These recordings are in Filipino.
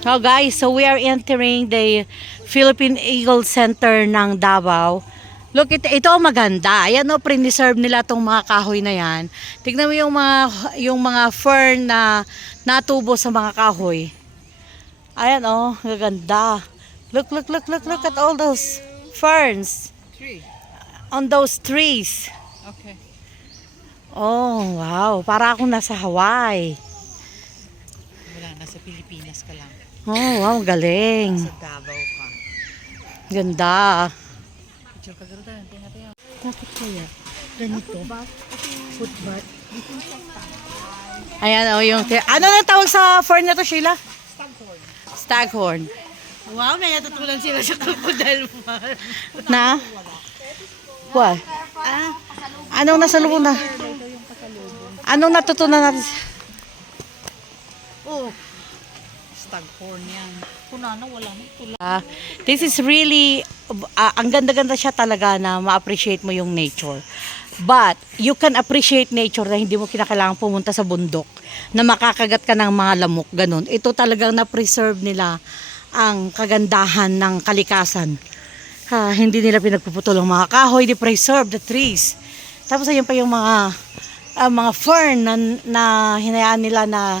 Oh guys, so we are entering the Philippine Eagle Center ng Davao. Look, ito ang maganda. Ayan o, preserve nila tong mga kahoy na yan. Tignan mo yung mga fern na natubo sa mga kahoy. Ayan o, gaganda. Look at all those ferns Tree. on those trees. Okay. Oh, wow. Para akong nasa Hawaii. Wala, nasa Pilipinas ka lang. Oh, wow. Galing. Sa Davao ka. Ganda. Picture ka ganda. Tingnan tayo. Dapat kaya ganito. Footbath. Ayan o yung... Ano na tawag sa fern na to, Sheila? Staghorn. Staghorn. Wow, may natutunan sila sa crocodile farm. Na? What? Anong nasa lubong na? Anong natutunan natin? Oh. Staghorn yan. Kunana, wala na tula. This is really, ang ganda-ganda siya talaga na ma-appreciate mo yung nature. But, you can appreciate nature na hindi mo kinakailangan pumunta sa bundok na makakagat ka ng mga lamok, ganun. Ito talagang na-preserve nila ang kagandahan ng kalikasan. Hindi nila pinagpuputol ang mga kahoy, they preserve the trees. Tapos ayun pa yung mga fern na hinayaan nila na,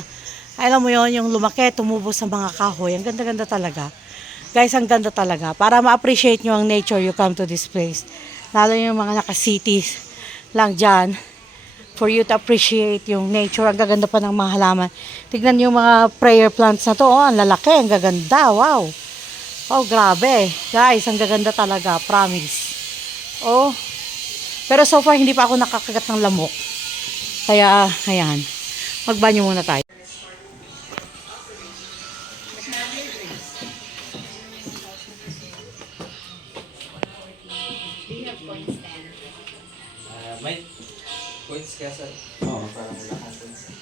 alam mo yon, yung lumaki, tumubo sa mga kahoy. Ang ganda-ganda talaga. Guys, ang ganda talaga. Para ma-appreciate nyo ang nature, you come to this place. Lalo yung mga naka-cities lang dyan. For you to appreciate yung nature. Ang gaganda pa ng mga halaman. Tignan yung mga prayer plants na to. Oh, ang lalaki, ang gaganda. Wow. Oh, grabe. Guys, ang gaganda talaga. Promise. Oh. Pero so far, hindi pa ako nakakagat ng lamok. Kaya, ayan. Magbanyo muna tayo. May points kaya sa... Oo, parang wala akong points.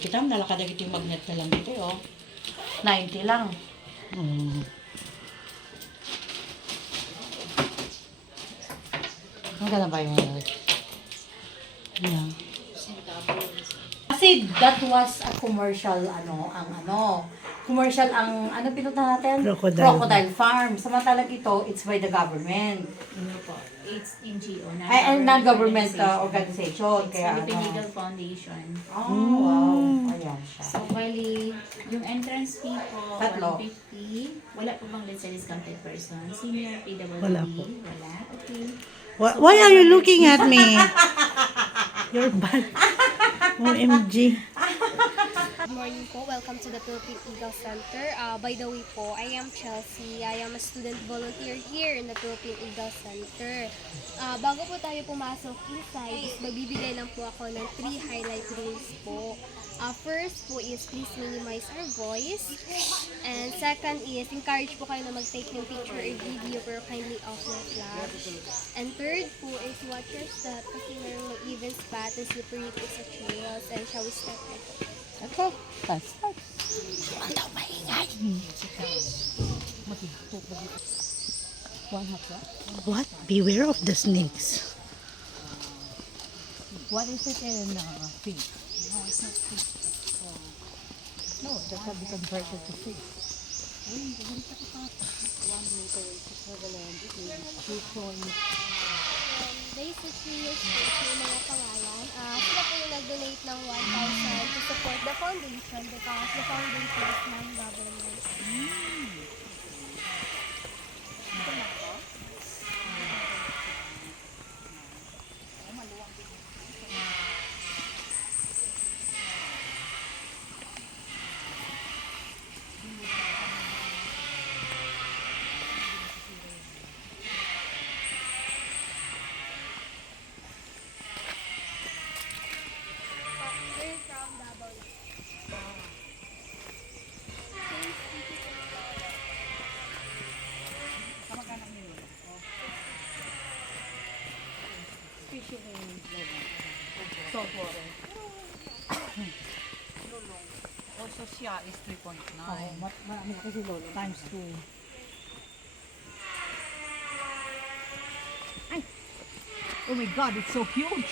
Kita, nalakadagit yung magnet na lang dito, oh. 90 lang. Ang ganda ba yung yeah. Kasi that was a commercial, commercial ang, pinunta natin? Crocodile Farm. Samantalang ito, it's by the government. Ano po? It's NGO. Ay, non-government organization. Kaya Philippine Legal Foundation. Oh, wow. Ayan siya. So, bali, yung entrance fee po, Tatlo. 150. Wala po bang let's say discounted person? Senior PWD? Wala po. Wala. Okay. Why are you looking at me? You're bad. OMG. Good morning po. Welcome to the Philippine Eagle Center. By the way po, I am Chelsea. I am a student volunteer here in the Philippine Eagle Center. Bago po tayo pumasok inside, magbibigay lang po ako ng 3 highlight rules po. First po is please minimize our voice. And second is encourage po kayo na mag-take ng picture or video pero kindly off your flash. And third po is watch your step kasi meron ng even spot and slippery po sa trails. And shall we step right po? Okay, let's start. Huwag daw maingay. What? Beware of the snakes. What is it in fish? No, it's not fish. No, that can be converted to fish. Basically, yung mga pangalan, sila po yung nag-donate ng 1,000 to support the foundation because the foundation is non-government. We're from Davao. Salt water. Also siya is 3.9. Marami kasi lolo. Times 2. Oh my God, it's so huge.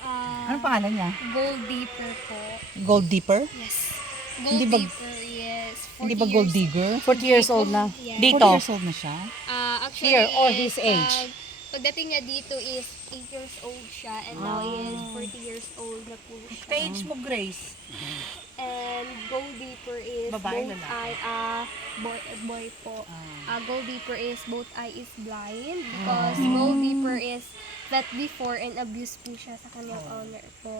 Anong Ah, pangalan niya? Gold Deeper po. Gold Dipper? Yes. Hindi Gold ba- Deeper, yes. Hindi 40 ba gold years- digger? 40 years old na. Yeah. 40 Dito. years old na siya? Actually, Here, or his age? Pagdating niya dito is 8 years old siya and now is 40 years old na po siya. Stage mo, Grace. And Gold Deeper is Babae, both lalaki? eye, boy po. Gold Deeper is both eye is blind because Gold Deeper is that before and abused po siya sa kanyang owner po.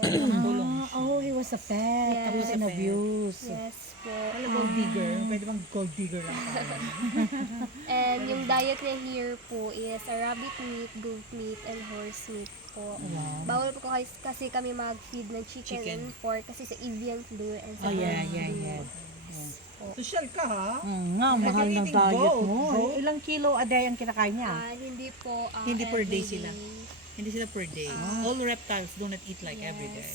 Oh, he was a pet. Yes. Tapos in abuse. Yes po. Gold digger. Pwede bang gold digger lang? And yung diet niya here po is a rabbit meat, goat meat, and horse meat po. Bawal po kasi kami mag-feed ng chicken and pork kasi sa avian flu and sa yeah. Social ka ha? Nga, mahal ng eating diet goat. mo. Ilang kilo a day ang kinakain niya? Hindi po Hindi per day every sila. Hindi sila per day. All reptiles do not eat like every day.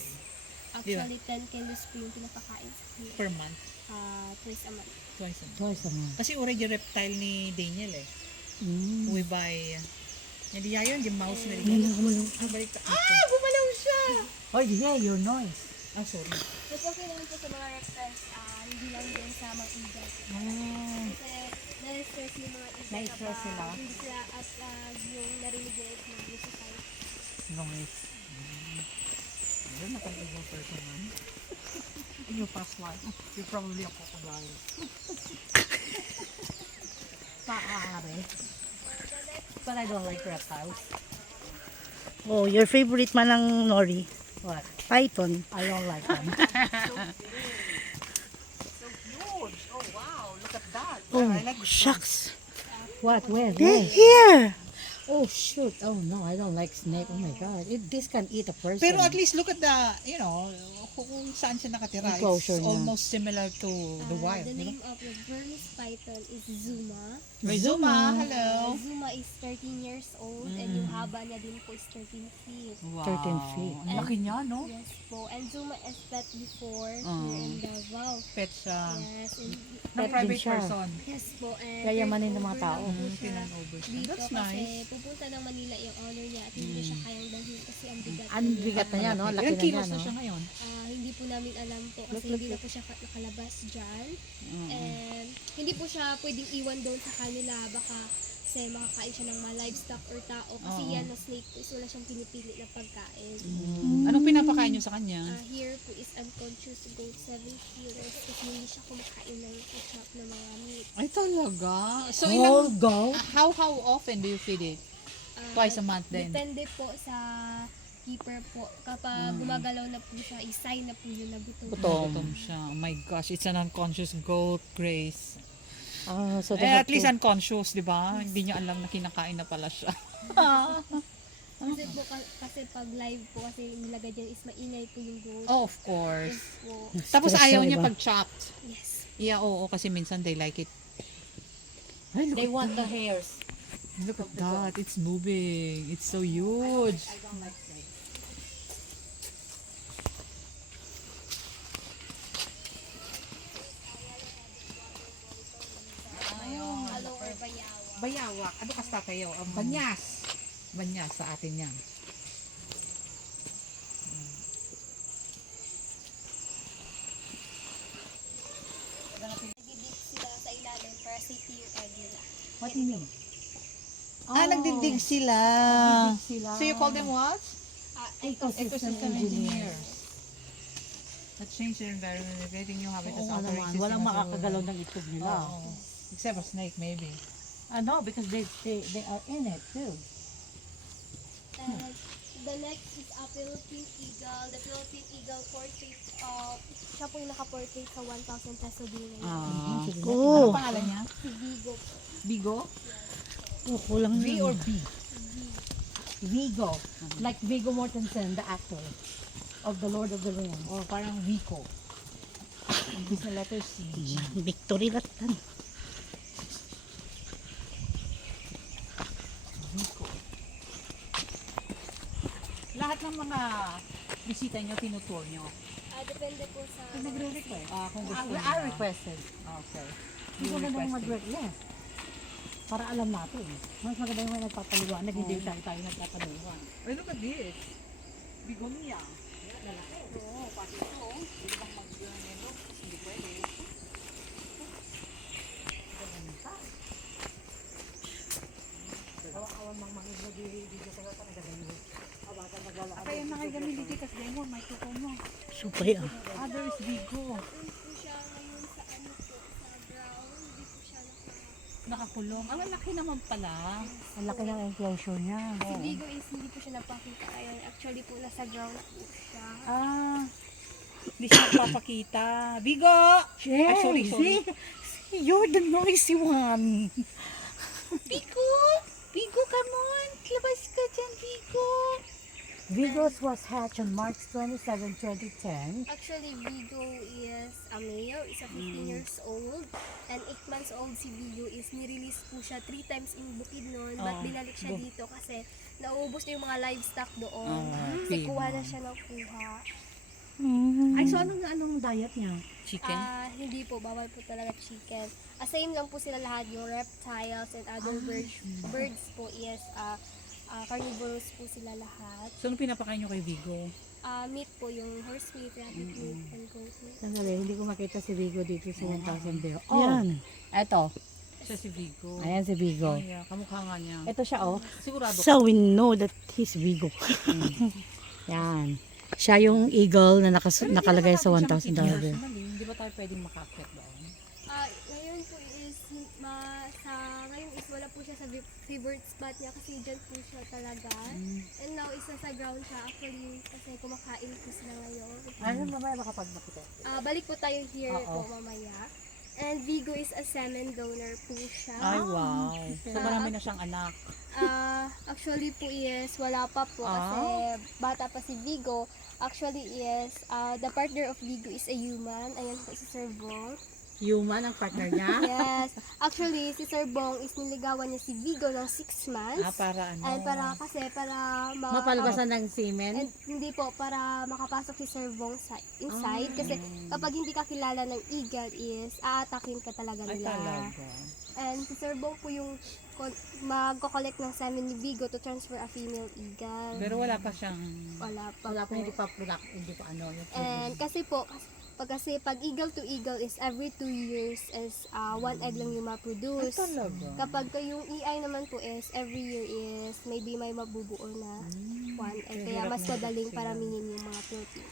Actually, 10 kilos po yung pinapakain sa kanila. Per month. Twice a month. Twice a month. Twice a month. Kasi already reptile ni Daniel eh. We buy... Hindi yun, yung mouse na rin. Balik ka. Gumalaw siya! Oh yeah, your noise. Sorry. So, okay naman po sa mga reptiles, hindi lang din sa mga igat. Kasi, na-stress yung mga igat Na-stress sila? Hindi sila at yung narinig nila is mag-exercise. Noise. You're not an evil person, man. In your past life, you're probably a crocodile. Maaari. But I don't like reptiles. Oh, your favorite man ng Nori? What? Python. I don't like them. Huge! Oh, wow! Look at that! Oh, I like this shucks. What? Where? They're Where? here. Oh shoot! Oh no, I don't like snake. Oh my god! This can eat a person. Pero at least look at the, kung saan siya nakatira. Enclosure It's niya. almost similar to the wild. The di ba? name of the Burmese python is Zuma. Zuma, hello! Zuma is 13 years old and yung haba niya din po is 13 feet. Wow. 13 feet. Ang laki niya, no? Yes po. And Zuma is pet before Ah. here in Davao. Pet siya. Yes. And, Ng Pet din private siya. person. yes po. And Yayamanin ng mga turnover tao. lang po siya Pinang-over siya. dito That's kasi nice. pupunta ng Manila yung owner niya at hindi na siya kayang dalhin kasi ang bigat. Ang niya. bigat na niya, no? Laki Ilang na kilos niya, na no? siya ngayon? Hindi po namin alam po kasi hindi na po siya nakalabas dyan. And hindi po siya pwedeng iwan doon sa kanila. Baka kasi makakain siya ng mga livestock or tao. Kasi yan na snake po is wala siyang pinipili na pagkain. Anong pinapakain niyo sa kanya? Here po is unconscious goat 7 kilos kasi hindi siya kumakain ng chop na mga meat. Ay, talaga? So, Whole goat? how often do you feed it? Twice a month din? Depende po sa keeper po. Kapag gumagalaw na po siya, isay na po yun na gutom. Gutom siya. Oh my gosh, it's an unconscious goat, Grace. So they have At least to... unconscious, di ba? Hindi niya alam na kinakain na pala siya. Kasi po, kasi pag live po, kasi nilagay dyan is maingay po yung goat. Oh, of course. Yes po. Tapos Stress ayaw yung niya iba. pag chopped. Yes. Yeah, oo, kasi minsan they like it. They want the hairs. Look at that, it's moving. It's so huge. I don't like snakes. Hello or bayawa. Bayawak, ano kas tatayo? Banyas. Banyas sa atin yan. Nagdidig sila sa ilalim para safety yung egg nila. What do you mean? Nagdidig sila. sila. So you call them what? Ecosystem Ecosystem engineers. engineers. That change their environment, creating new habitats Oo nga after naman. existing Walang as a makakagalaw whole. ng itlog nila. Oo. Except a snake, maybe. No, because they are in it too. And the next is a Philippine eagle. The Philippine eagle portrait, siya po yung naka-portrait sa 1,000 peso din ngayon. Oh, Ano pangalan niya? Si Vigo po. Bigo? oh kulang V or B? Vigo. Like Viggo Mortensen, the actor of The Lord of the Rings. Or parang Vico? Imbis na letter C. Victory Latan. Vico. Lahat ng mga bisita nyo, tinutour nyo. Depende po sa... Nagre-request? Kung gusto I requested. Okay. Gusto ko nung mag-yes. Para alam natin. Mas maganda yung may nagpapaliwanag, hindi tayo nagpapaliwanag. Ay, look at this. Bigonia. Oo, pati ito. Pwede bang mag-yelo? Hindi pwede. Kaya na kayo gamili dito kasi mo, may tuko mo. Supay ah. Other is bigo. Nandun po siya ngayon sa ano po, sa ground. Hindi po siya Nakakulong. Ang laki naman pala. Ang laki ng enclosure niya. Si Vigo is hindi po siya napakita. Ayan, actually po nasa ground po siya. Ah, hindi siya nagpapakita. Bigo! Ay, sorry. You're the noisy one. Bigo! Bigo, come on! Labas ka dyan, Bigo! Vigos was hatched on March 27, 2010. Actually, Vigo is a male, is a 15 years old. And 8 months old si Vigo is nirelease po siya 3 times in Bukidnon. But binalik siya dito kasi naubos na yung mga livestock doon. Kasi kuha na siya ng kuha. Ay, so anong diet niya? Chicken? Hindi po, bawal po talaga chicken. Same lang po sila lahat, yung reptiles and other birds po is carnivorous po sila lahat. So, ano pinapakain nyo kay Vigo? Meat po, yung horse meat, rabbit meat, and goat meat. Sandali, hindi ko makita si Vigo dito sa 1,000 Beo. Oh, yan. Eto. Siya si Vigo. Ayan si Vigo. Ay, kamukha nga niya. Ito siya, oh. Sigurado So we know that he's Vigo. Yan. Siya yung eagle na nakalagay sa 1,000 dollar. Hindi ba tayo pwedeng makakit doon? Ngayon po is, ngayon is wala po siya sa favorite spot niya kasi dyan po siya talaga. And now is nasa ground siya actually kasi kumakain po sila ngayon. Ano mamaya makapag makita? Balik po tayo here po mamaya. And Vigo is a semen donor po siya. Ay, wow. So, marami na siyang anak. Actually po is wala pa po kasi bata pa si Vigo. Actually is the partner of Vigo is a human. Ayan po si Sir Bong. Human ang partner niya? Yes. Actually, si Sir Bong is niligawan niya si Vigo ng 6 months. Para ano? And para Mapalbasan ng semen? And hindi po, para makapasok si Sir Bong inside. Kasi kapag hindi ka kilala ng eagle is, aatakin ka talaga Ay, nila. talaga. And si Sir Bong po yung magko-collect ng semen ni Vigo to transfer a female eagle. Pero wala pa siyang... Wala pa Wala pa, po. hindi pa ano. And kasi pag eagle to eagle is every 2 years is 1 egg lang yung ma-produce. Talaga. Kapag yung EI naman po is every year is maybe may mabubuo na 1 egg. Kaya mas madaling paramingin yung mga protein.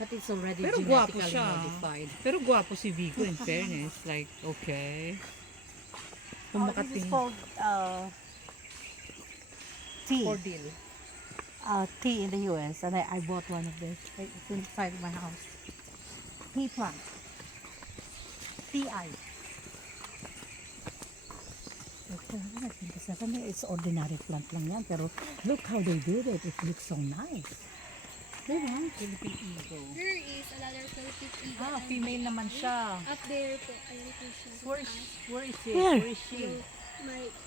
But it's already Pero gwapo genetically siya. modified. Pero gwapo si Vigo in fairness. Like, okay. Kung This is makating... called tea. Cordial. Tea in the US, and I bought one of this. It's inside my house. Tea plant. Tea. It's ordinary plant lang yan, pero look how they did it. It looks so nice. Diba? Philippine Eagle. Here is another Philippine eagle. Female naman siya. Up there po, ayun po siya. Where is it? Where? Where is she?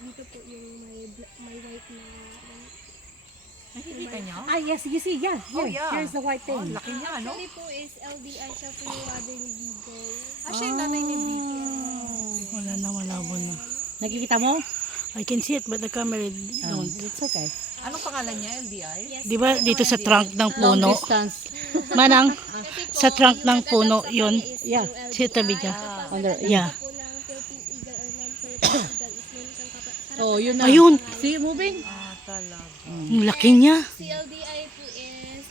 Dito po yung may white na Nakikita niyo? Ah, yes, you see, yeah. Oh, Here, yeah. Here's the white Oh, thing. laki niya, no? Actually po is LDI siya po yung mother ni Vigo. Siya yung nanay ni Vigo. Wala na, malabo na. Nakikita mo? I can see it but the camera don't. It's okay. Anong pangalan niya? LDI? Yes, Di ba dito sa trunk ng Long puno? distance. Manang, kasi po, sa trunk yung ng puno, nag-adapt sa yun. kanya is Yeah, yung sa tabi LDI. niya. Kapag Under- nag-adapt yeah. po ng Philippine eagle or non-Philippine eagle is meron kang karapatan. Oh, yun na. Ayun. See, moving. Talaga. Ang laki niya. Si LDI po is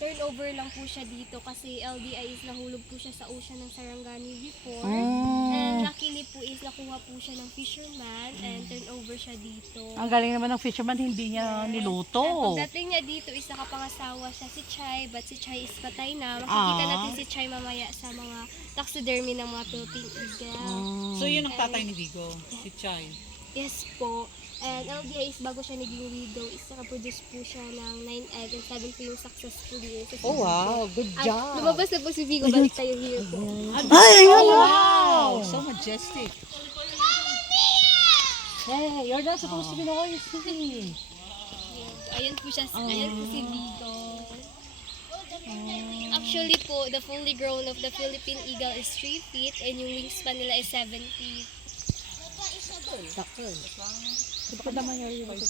turnover lang po siya dito kasi LDI is nahulog po siya sa ocean ng Sarangani before. And luckily po is nakuha po siya ng fisherman and turnover siya dito. Ang galing naman ng fisherman, hindi niya niluto. And pagdating niya dito is nakapangasawa siya si Chai, but si Chai is patay na. Makikita natin si Chai mamaya sa mga taxidermy ng mga Philippine eagle. So, yun ang tatay ni Vigo. Si Chai. Yes po. And LDI is bago siya naging widow, is nakaproduce po siya ng 9 egg and 7 po yung successful years. Oh, wow. Good Ay, job. lumabas na po si Vigo, balik tayo here po. Ay, ayun. Wow! So majestic. Hey, you're not supposed to be noisy. Ayan po siya, ayan po si Vigo. Actually po, the fully grown of the Philippine eagle is 3 feet and yung wingspan nila is 7 feet. Dakol. Pagpudam niya rin yung ito.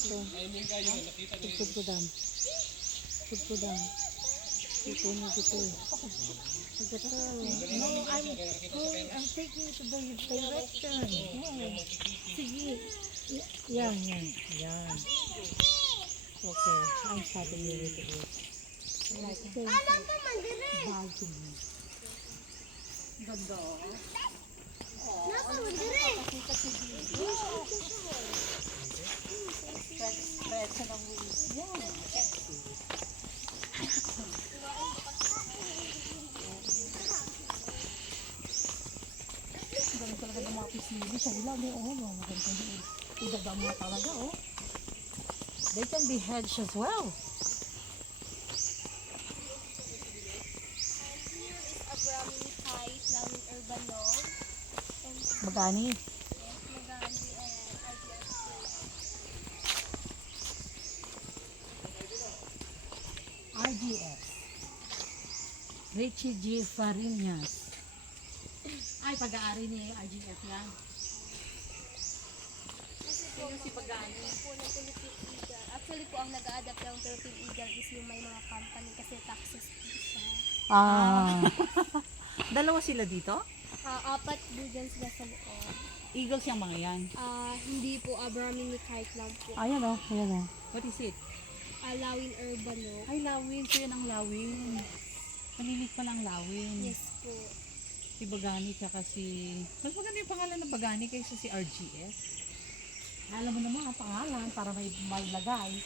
Pagpudam. Pagpudam. Ito mo dito. Ito. No, I'm taking to the direction. Sige. Yan. Okay, I'm starting with it. Alam ko mandiri. Ganda. Napa mandiri. Ganun talaga ng mga pisili sa ilang. Idagda mo talaga, oh. They can be hedged as well. Here is a Brahmin height, Lawin Urban Law. And Magani. Magani and RDS. RGF. Richie G. Farinas. Ay, pag-aari ni RGF yan. Si Pagani. Po ng Philippine Eagle. Actually po, ang nag-a-adapt ng Philippine Eagle is yung may mga company kasi taxes po siya. Dalawa sila dito? Apat doon sila sa loob. Eagles yung mga yan. Hindi po, Brahmin height lang po. Ayan o, ayan o. What is it? Lawin Urban Law. Ay, lawin. So yan ang lawin. Malilit pa lang lawin. Yes po. Si Bagani tsaka si... Mas maganda yung pangalan ng Bagani kaysa si RGS. Alam mo naman ang pangalan para may malagay.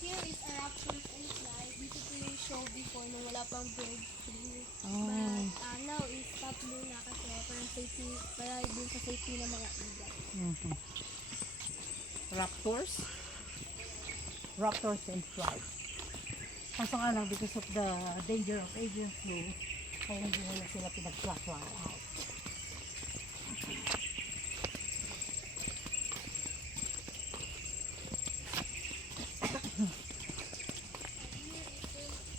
Here is a Raptors and Fly. Dito po yung show before nung wala pang breakthrough. Oh. But now is stop muna kasi parang safety, para dun sa safety ng mga eagle. Raptors? Raptors and flight. Kaso nga lang, because of the danger of avian flu, kaya hindi nila sila pinag-fly out.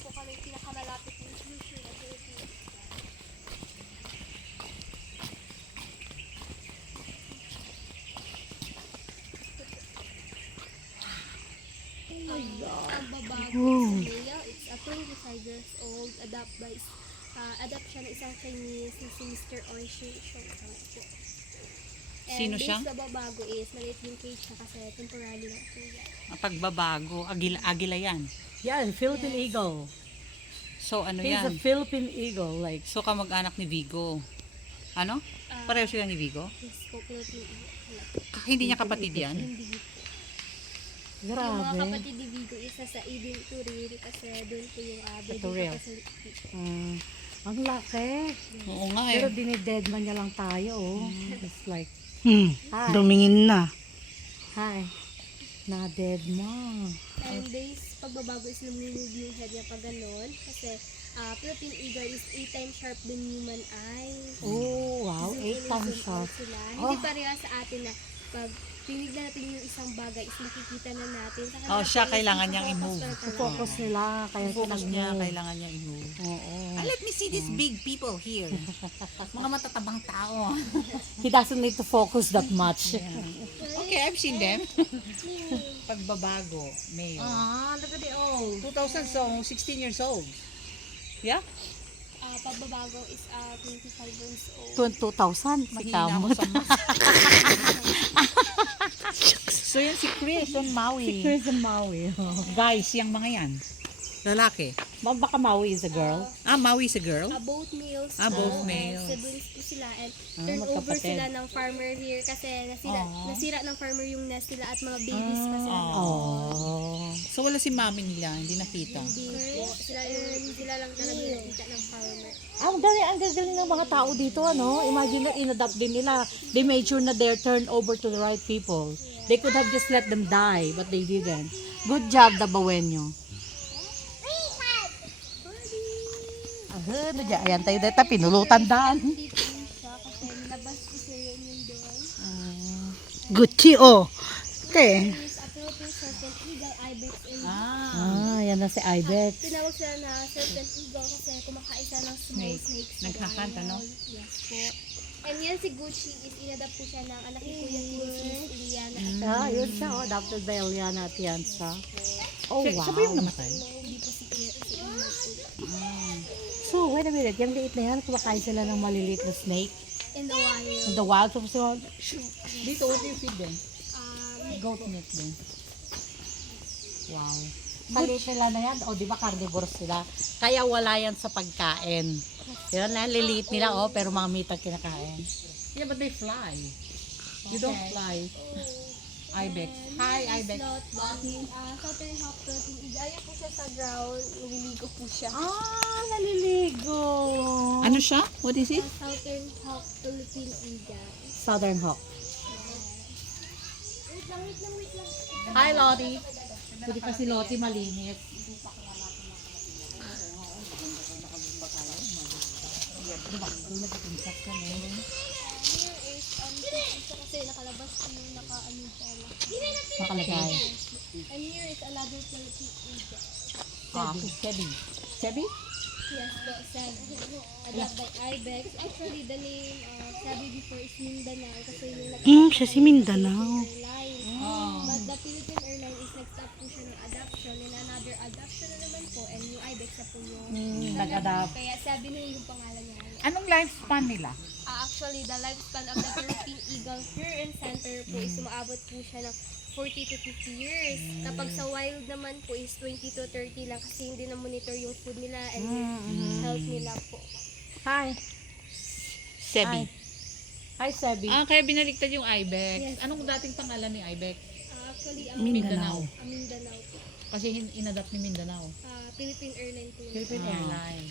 Po kami pinakamalapit yung future na Philippines. Ang babago sa male, it's a 25 years old, adoption isang Chinese na si Mr. Oishi Shotang po. And Sino siya? sa babago is, maliit yung cage siya kasi temporary lang po yan. Ang pagbabago. Agila yan. Yeah, Philippine Eagle. So ano He's a yan? Philippine Eagle, like, So kamag-anak ni Vigo. Ano? Pareho sila ni Vigo? Yes po, Philippine Eagle. Hindi niya kapatid yan? Hindi po. Yung mga grabe. kapatid ni Vigo, isa sa Ibin Turil kasi doon po yung Turil. breeding facility. Ang laki. Oo nga Pero eh. dinidedman niya lang tayo, oh. It's like, Dumingin na. hi. Na-deadma. And this pagbabago is lumimove yung head niya pag ganun. Kasi Philippine Eagle is 8 times sharp than human eye. Oh, wow. Zoom 8 in and times zoom out sharp. sila. Hindi pareha sa atin na pag tinignan natin yung isang bagay is nakikita na natin. Sa kanila Siya po is kailangan isa niyang focus i-move. pa na talaga. Focus nila, kaya Focus niya, pinag-move. kailangan niya i-move. Oo. Let me see these big people here. Mga matatabang tao. He doesn't need to focus that much. Okay, I've seen them. Pagbabago, male. Look at the old. 2000, so 16 years old. Yeah? Pagbabago is 25 years old. 2,000. Mahina ako sa math. So yan si Chris on Maui. Chris and Maui. Guys, yung mga yan. Lalaki. Baka Maui is a girl. Maui is a girl? Both males both po, males. and siblings po sila and turnover magkapatid. sila ng farmer here kasi nasira ng farmer yung nest nila at mga babies pa sila. Oh. So wala si mami nila, hindi nakita. Sila lang talaga nakita ng farmer. Ang galing ng mga tao dito, ano? Imagine na in-adapt din nila. They made sure na they're turned over to the right people. They could have just let them die, but they didn't. Good job, Dabawenyo. Ayan tayo dito, pinulutan daan. Dito yun siya kasi nilabas ko siya yun doon. Gucci, oh. Te. Is a Philippine serpent eagle, ibex, and Yan na si Ibex. tinawag sila na serpent eagle kasi kumakain sila ng small snakes. Naghahunt, ano? Yes po. And yan si Gucci is inadapt po siya ng anak ni Kuya Kinsey, Iliana. Ah, yun siya, oh. Adopted by Eliana Atienza. Oh, wow. Siya ba yung namatay? Hindi po si Ina po. So, wait a minute. Yung liit na yan, kumakain sila ng maliliit na snake. In the wild. In the wild. So, Dito, what do you feed them? goat meat din. Wow. Maliit nila na yan, o di ba carnivores sila? Kaya wala yan sa pagkain. Yun na, liliit nila, oh, pero mga meat ang kinakain. Yeah, but they fly. You don't fly. Ibex. Hi, Ibex. Slot, Southern Hawk Protein Eagle. Ayan po siya sa ground. Nililigo po siya. Ah, naliligo. Ano siya? What is it? Southern Hawk Philippine Eagle. Southern Hawk. Wait lang. Hi, Lottie. Pwede pa si Lottie malinis. Diba? Doon nagpipinsat ka na. Here is, isa kasi nakalabas po yung naka-ano siya. Nakalagay. And here is another Philippine Eagle. Sebi. Sebi? Yes, the Sabi. Adopt by Ibex. Actually, the name Sabi before is Mindanao kasi yung Siya si Mindanao. airline. But the Philippine airline is nag-stop po siya ng adoption and another adoption na naman po and yung Ibex na po yung nag-adapt. Kaya Sabi na yung pangalan niya. Anong lifespan nila? Actually, the lifespan of the Philippine Eagle here in center po is umaabot po siya ng 40 to 50 years. Kapag sa wild naman po is 20 to 30 lang kasi hindi na monitor yung food nila and yung health nila po. Hi. Sebi. Hi, Sebi. Kaya binaliktad yung Ibex. Anong dating pangalan ni Ibex? Actually, Mindanao. Mindanao po. Kasi inadapt ni Mindanao. Philippine airline po yun. Philippine Airline.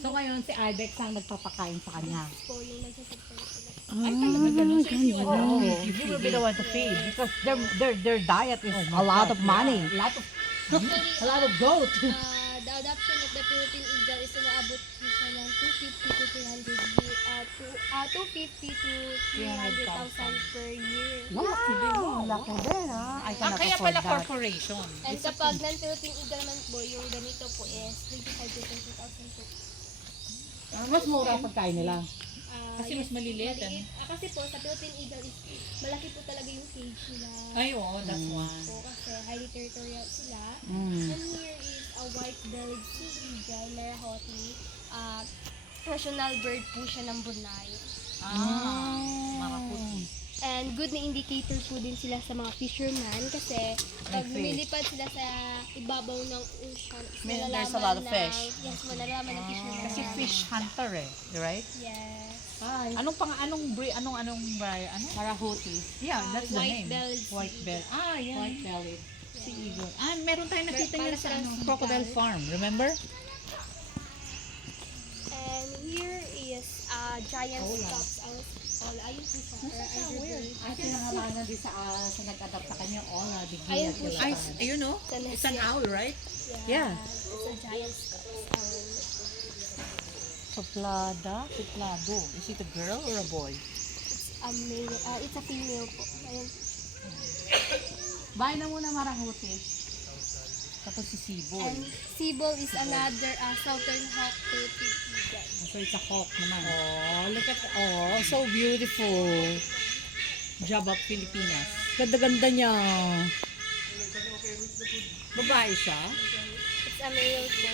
So ngayon si Ibex ang nagpapakain sa kanya. Po yung nagsasampay sila. Ay, talaga ganun. So, if you order Oh, meat, you will be the one to feed because their diet is a lot of money, a lot of goat. The adoption of the Philippine Eagle is umaabot po siya ng 250 to 250 to 300,000 per year. Wow, laki din ha. I cannot kaya afford pala that. corporation. And kapag non-Philippine Eagle naman po, yung ganito po is 25 to 30,000 po. Mas mura ang pagkain nila. Kasi mas maliliit. Kasi po, sa Philippine Eagle is malaki po talaga yung cage nila. Ay, oo, that's why. Po, kasi highly territorial sila. Mm. And here is a white-bellied sea eagle, Merahoti. National bird po siya ng Brunei. And good na indicator po din sila sa mga fisherman kasi pag lumilipad sila sa ibabaw ng ocean, There's a lot of fish. Yes, malalaman ng fisherman. Kasi fish hunter right? Yes. Hi. Anong breed? Marahuti. Yeah, that's the name. White-bellied White bell. Yan. White bellied. Si Eagle. Meron tayong nakita Para niya sa sa Crocodile Farm, remember? And here is giant scops. Ayun po siya. Ay, pinangalanan din sa nag-adapt sa kanya, Ola, the Ayun po Gilead. siya. Ayun no? It's an owl, right? Yeah. It's a giant scops. Suplada. Suplado. Is it a girl or a boy? It's a male. It's a female po. Ayun. Bye na muna Marahuti. Tapos si Sibol. And Sibol is another Southern Hawk Philippine Eagle. So it's a hawk naman. Oh, look at, So beautiful. Job of Pilipinas. ganda-ganda niya. Babae siya? It's a male po.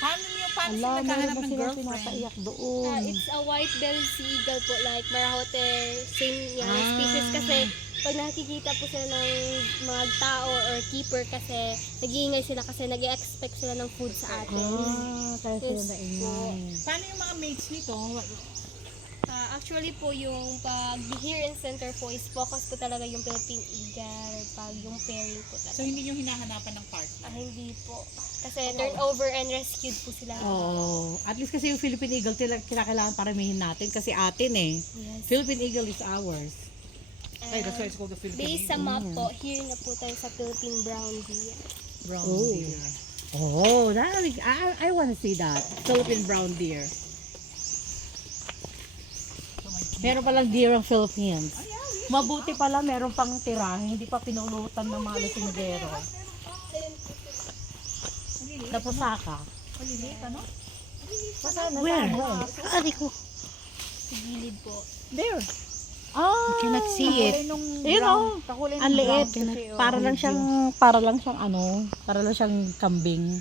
Paano siya Ala, meron naghahanap ba ng sila girlfriend? pinapaiyak doon? It's a white-bellied sea eagle po, like Marahote, same yan species kasi pag nakikita po sila ng mga tao or keeper kasi nag-iingay sila kasi nag-expect sila ng food sa atin. Kaya sila Yes, naingay. Paano yung mga mates nito? Actually po, yung pag here in center po is focus po talaga yung Philippine Eagle pag yung pairing po So talaga. hindi yung hinahanapan ng partner? Hindi po. Kasi turnover and rescued po sila. Oh, at least kasi yung Philippine Eagle kinakailangan paramihin natin kasi atin eh. Yes. Philippine Eagle is ours. Ay, that's why it's called the Philippine Based sa map po, here na po tayo sa Philippine Brown Deer. Brown Oh. deer. Oh, I want to see that. Philippine brown deer. Meron palang deer ang Philippines. Mabuti pala meron pang tirahe, hindi pa pinulutan ng mga lasingero. Napusaka. Maliliit, ano? Where? Ari ko. Sa gilid po. There. I cannot see it. You know, ang liit. Para lang siyang kambing.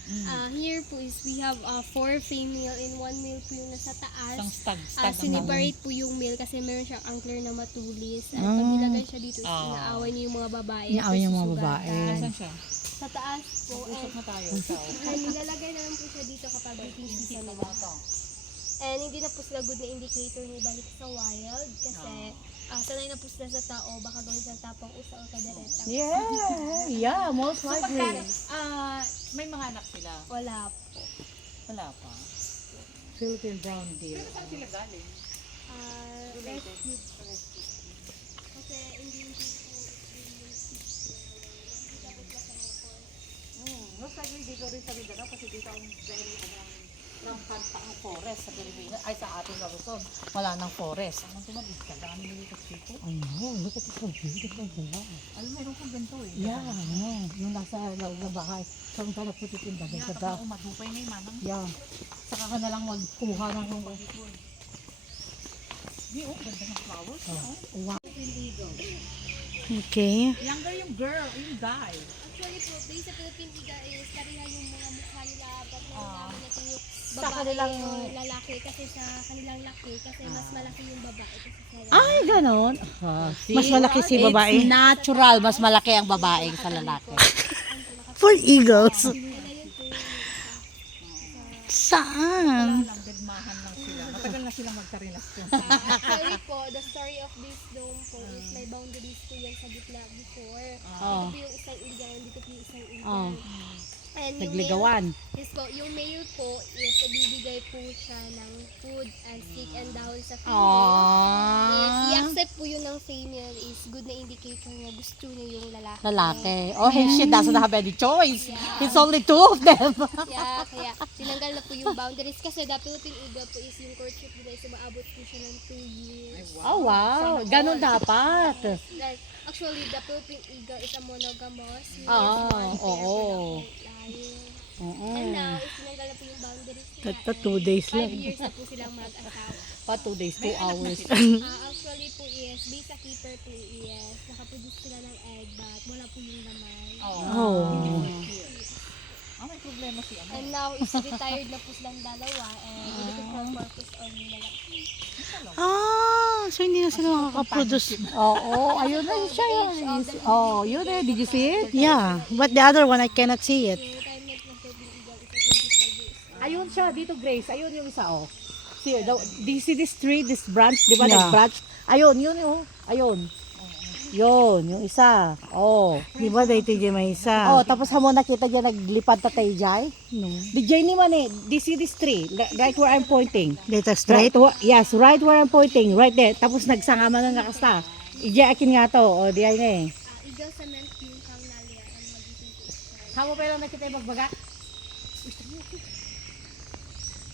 Here po is we have 4 female and 1 male po yung nasa taas. Isang stag. Siniparate po yung male kasi meron siyang angler na matulis. At pag nilagay siya dito, is inaaway niya yung mga babae. Inaaway at yung mga susugatan. babae. Saan siya? Sa taas po. Usap na tayo. And nilalagay na lang po siya dito kapag waiting season nila. And hindi na po sila good na indicator na ibalik sa wild kasi sanay na po sila sa tao, baka gawin silang tapang usa o kadereta. Yeah, most So, likely. may mga anak sila. Wala po. Wala pa. Philippine brown deer. Saan sila galing? Rescue. Kasi hindi po Most likely dito rin sa Mindanao kasi dito ang very rampant pa ang forest sa Pilipinas. Ay, sa ating Luzon. Wala nang forest. Ang tumabig ka, dami nilitas dito. I know, look at this, so beautiful diba? Alam, meron kang ganito eh. Yeah, nung nasa loob ng bahay. Saan ka nagputitin ba? Kaya kapag umadupay na yung manang. Yeah. Saka ka na lang magkuha ng Di, ganda ng flowers. wow. Okay. Younger yung girl, yung guy. Actually po, based sa Philippine Eagle is karihan yung mga mukha nila but nalaman natin yung Sa babae kanilang- o lalaki kasi sa kanilang laki kasi mas malaki yung babae kasi sa lalaki. Ay, ganon. Mas malaki si babae. It's natural, mas malaki ang babae sa lalaki. For eagles. And ayun po yung Saan? Lang, degmahan lang sila. Matagal na silang magkarelasyon. Actually po, the story of this dome po is may boundaries po yan sa gitna before. Dito po yung isang Indian, dito po yung isang Indian. And yung Nagligawan. Yes po, yung male po is ibibigay po siya ng food and stick and dahon sa female. If i-accept po yun ng female is good na indicator na gusto niya yung lalaki. Lalaki. Oh, hey, she doesn't have any choice. It's only 2 of them. Kaya tinanggal na po yung boundaries kasi the Philippine Eagle po is yung courtship nila is umaabot po siya ng 2 years. Oh, wow. Ganon dapat. Like, actually, the Philippine Eagle is a monogamous. Oo. And now, is tinanggal na po yung boundaries nila. Tata 2 days 5 lang. years na po silang mag-asawa. Pa 2 days, 2 hours. Actually po is, based sa keeper po is, nakaproduce sila ng egg but wala po yung laman. Oh. May problema si ano. And now, is retired na po silang dalawa and educational purpose only na lang. So hindi na sila makakaproduce. Oo, ayun na siya. Oh, yun eh. Did you see it? Yeah, but the other one I cannot see it. Yung retirement ng Philippine Eagle is 25 years. Ayun siya, dito Grace. Ayun yung isa, oh. See, do you see this tree, this branch? Di ba Yeah. nag-branch? Ayun, yun yung, ayun. Yun, yung isa. Oh. Di ba dahil TJ may isa? Oh, tapos hamo nakita dyan naglipad ta tayo Jai. No. Di Jai ni man eh. Do you see this tree? Right where I'm pointing. Data straight? Yes, right where I'm pointing. Right there. Tapos nagsangama na nakasta. Ija akin nga to. O, di ay na eh. Eagle cement yung kang nalia ang magiging po siya. Hamo pa lang nakita yung magbaga.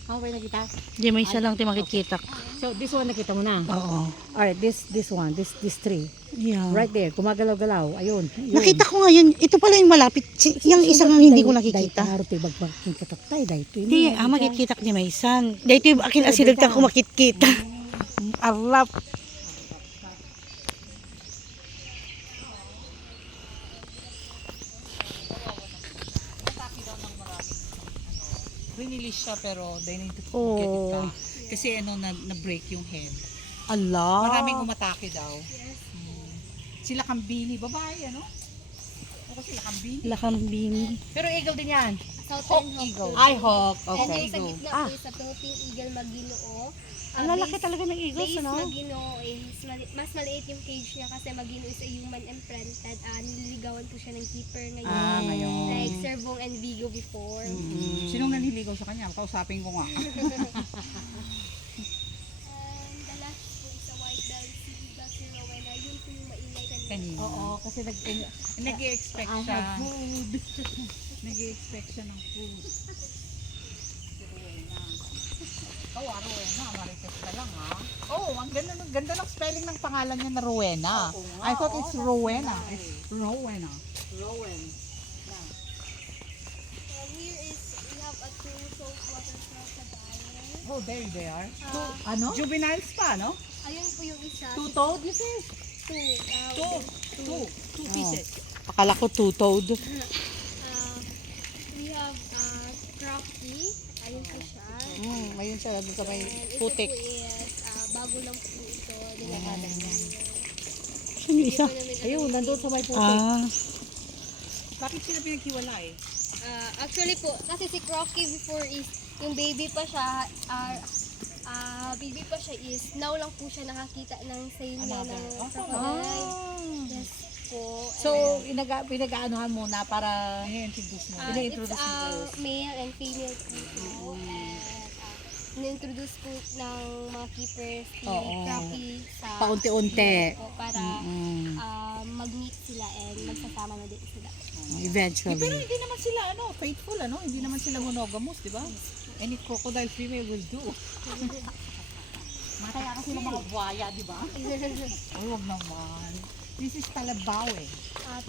Hamo pa yung nakita? Di may isa lang tayo makikita. So, this one nakita mo na. Oo. Alright, this one, this tree. Yeah. Right there, gumagalaw-galaw. Ayun. Yun. Nakita ko nga yun. Ito pala yung malapit. Yung isang ang hindi ko nakikita. Dahito bagbagking kataktay. Dahito yun. Hindi, makikita ko ni Maysan. Dahito yung akin asilog ko makikita. Arap. Rinilis siya pero they need to Oh. get it back. Kasi ano, na-break yung head. Allah. Maraming umatake daw. Sila kambini, babae, ano? Ako sila kambini. Lakambing. Pero eagle din yan. Southern Hawk Eagle. po. Ay, hawk. And Okay. yung sa gitna po is sa Philippine Eagle Maginoo. Ang lalaki talaga ng eagles, Base ano? Maginoo is mas maliit yung cage niya kasi Maginoo is a human imprinted. Nililigawan po siya ng keeper ngayon. ngayon. Like Servong and Vigo before. Sinong naniligaw sa kanya? Kausapin ko nga. And the last po is a white bell sea eagle si Rowena. Yun po yung maingay kanina. Kanina. Oo, kasi Nag-i-expect I siya. have food. Nag-i-expect siya ng food. Si Rowena. Oh, Rowena. Marites ka lang, ha? Oh, ang ganda ng spelling ng pangalan niya na Rowena. I thought it's Rowena. It's Rowena. Rowan. And here is, we have a two saltwater crocodile. Oh, there they are. Ano? Juveniles pa, no? Ayun po yung isa. Two-toed, you say? Two pieces. Akala ko two-toed. We have Crocky. Ayun po siya. Ayun siya, doon sa may And ito putik. po is bago lang po ito. Nilagatan niya. Saan yung isa? Ayun, nandun sa may putik. Bakit sila pinaghiwalay? Actually po, kasi si Crocky before is, yung baby pa siya, is, now lang po siya nakakita ng sale niya ng crocodile. Yes po. So, pinag-aanohan muna para I-introduce mo. ina-introduce It's mo. male and female po. And in-introduce po ng mga keepers si Crocky sa Paunti-unti. po, para mag-meet sila and magsasama na din sila. Pero Eventually. hindi naman sila faithful, hindi naman sila monogamous, di ba? Any crocodile female will do. Kaya kasi ng mga buhaya, di ba? Ay, wag naman. This is Talabawe.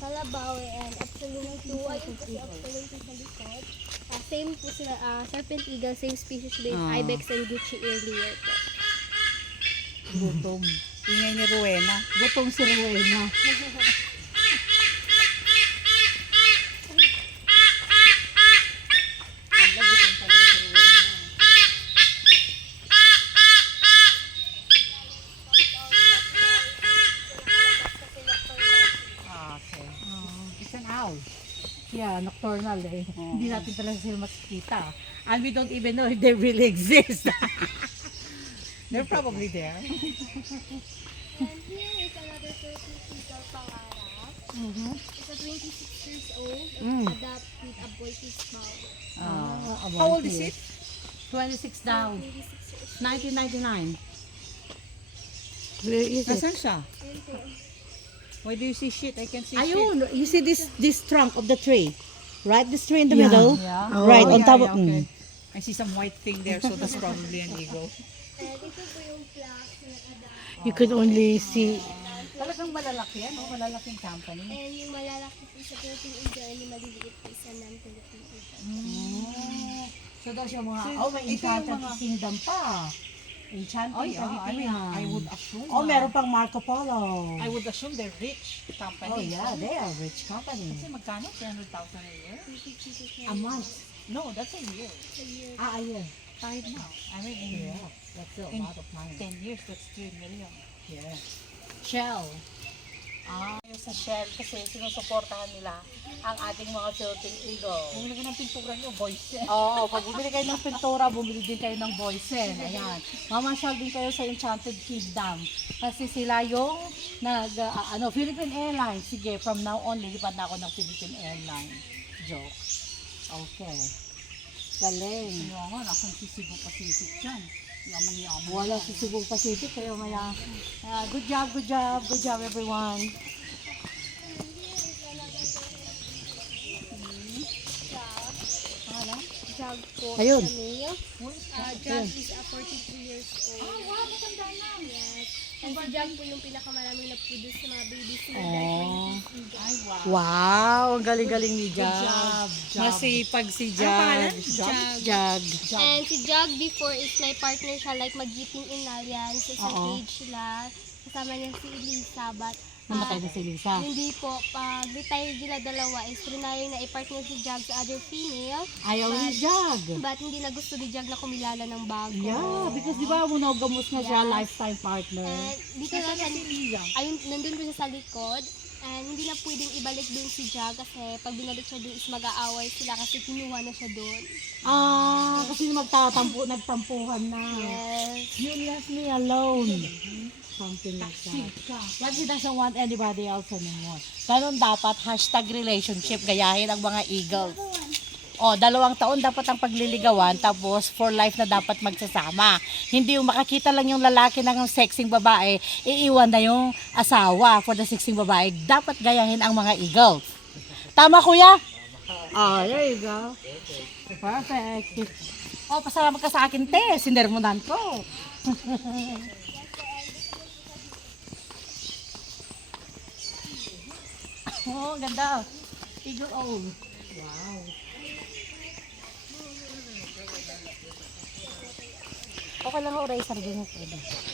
Talabaw and Absolute 2. Ayun po si Absolute sa likod. Same po sila, serpent eagle, same species with ibex and Gucci earlier po. Gutom. Ingay ni Rowena. Gutom si Rowena. Okay. It's an owl. Yeah, nocturnal eh. Hindi natin talaga sila makikita. And we don't even know if they really exist. They're probably there. And here is another serpent eagle pangarap. It's a 26 years old. Adapt with a British mouth. How old is it? 26 now. 26 years 1999. Where is it? Nasaan siya? Why do you see shit? I can see shit. Ayun, you see this trunk of the tree? Right? This tree in the middle? Yeah. Right, Oh, on top of... okay. I see some white thing there, so that's probably an eagle. And ito po yung plaque na adapt. You could only see. Talagang malalaki yan, malalaking company. And yung malalaki po sa Philippine eagle and yung maliliit po sa non-Philippine eagle. So daw siya mga, may ito yung Enchanted mga- Kingdom pa. Enchanted Oh yeah, Philippines. I would assume. Meron pang Marco Polo. I would assume they're rich company. Oh yeah, they are rich company. Kasi magkano? 300,000 a year? A month. No, that's a year. A year. Tied now. I mean, in Yeah, that's a In lot of money. 10 years, that's 3 million. Yeah. Shell. Yung sa Shell kasi sinusuportahan nila ang ating mga Philippine Eagle. Bumili ka ng pintura nyo, boys. Oo, pag bumili kayo ng pintura, bumili din kayo ng boysen. Ayan. Mamasyal din kayo sa Enchanted Kingdom. Kasi sila yung Philippine Airlines. Sige, from now on, lilipad na ako ng Philippine Airlines. Joke. Okay. Galing. Kaya nga, nasaan si Cebu Pacific dyan? Yaman-yaman. Wala si Cebu Pacific, kaya maya. Good job, everyone. Jug po Ayun. sa male. Jug is 43 years old. Oh, wow, matanda na. Yes. And si Jug po yung pinakamaraming na-produce sa mga babies nila. Ay, wow. Wow, ang galing-galing ni Jag. Masipag si Jag. Jag. Jag. And si Jug before is my partner siya, like mag-eating in Nalian. Sa isang Oo. cage sila. Kasama niya si Elizabeth. Namatay na si Lisa. Hindi po, pag retire sila dalawa is trinayong na i-partner si Jug sa other female. Ayaw ni Jag. But hindi na gusto ni Jug na kumilala ng bago. Yeah, because di ba monogamos na siya, lifetime partner. And dito na siya, ayun, nandun po siya sa likod. And hindi na pwedeng ibalik dun si Jug kasi pag binalik siya dun is mag-aaway sila kasi kinuha na siya dun. Kasi nagtampuhan na. Yes. You left me alone. Something like that. But he doesn't want anybody else anymore. Ganun dapat, #relationship, gayahin ang mga eagles. 2 taon dapat ang pagliligawan, tapos for life na dapat magsasama. Hindi yung makakita lang yung lalaki ng sexing babae, iiwan na yung asawa for the sexing babae. Dapat gayahin ang mga eagles. Tama, kuya? There you go. Perfect. Pasalamat ka sa akin, te. Sinermonan ko. Ganda. Eagle owl. Wow. Okay lang, eraser din yung pwede.